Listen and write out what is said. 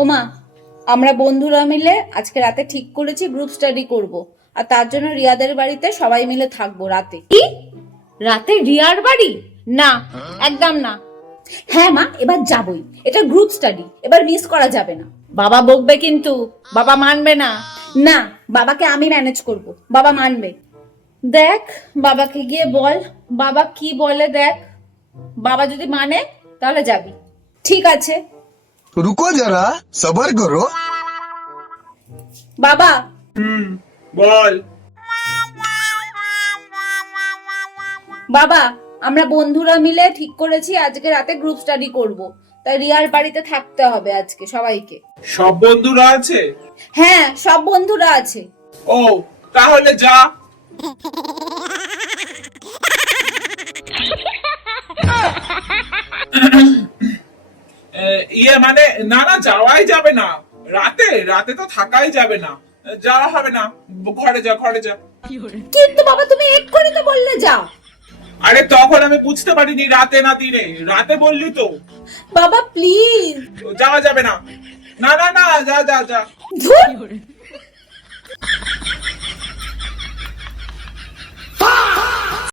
ওমা, আমরা বন্ধুরা মিলে আজকে রাতে ঠিক করেছি গ্রুপ স্টাডি করব, আর তার জন্য রিয়াদের বাড়িতে সবাই মিলে থাকবো রাতে। কি রাতে রিয়ার বাড়ি? না, একদম না। হ্যাঁ মা, এবার যাবই, এটা গ্রুপ স্টাডি, এবার মিস করা যাবে না। বাবা বকবে কিন্তু, বাবা মানবে না। না, বাবাকে আমি ম্যানেজ করব, বাবা মানবে। দেখ, বাবাকে গিয়ে বল, বাবা কি বলে দেখ। বাবা যদি মানে তাহলে যাবি। ঠিক আছে। रुको जरा सबर करो। বাবা, বল। বাবা, আমরা বন্ধুরা মিলে ঠিক করেছি আজকে রাতে গ্রুপ স্টাডি করব, তাই রিয়ার বাড়িতে থাকতে হবে আজকে সবাইকে। সব বন্ধুরা আছে? হ্যাঁ, সব বন্ধুরা আছে। ও, তাহলে যা। ইয়ে মানে না না, যাওয়াই যাবে না। রাতে রাতে তো থাকাই যাবে না, যাওয়া হবে না। ঘরে যা, ঘরে যা। কিন্তু বাবা, তুমি এক্ষুনি তো বললে যাও। আরে তখন আমি বুঝতে পারিনি রাতে না দিনে, রাতে বললি তো। বাবা প্লিজ। যাওয়া যাবে না। না না না, যা যা যা। ধুর।